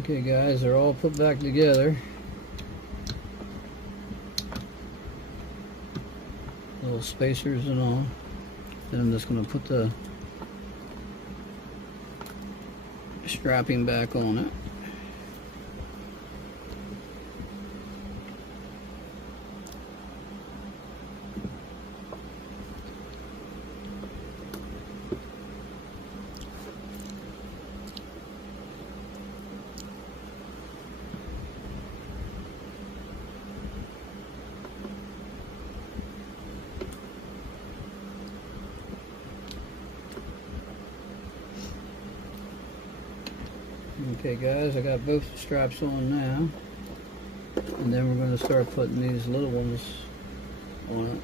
Okay guys, they're all put back together. Little spacers and all. Then I'm just going to put the strapping back on it. Okay guys, I got both straps on now, and then we're going to start putting these little ones on it.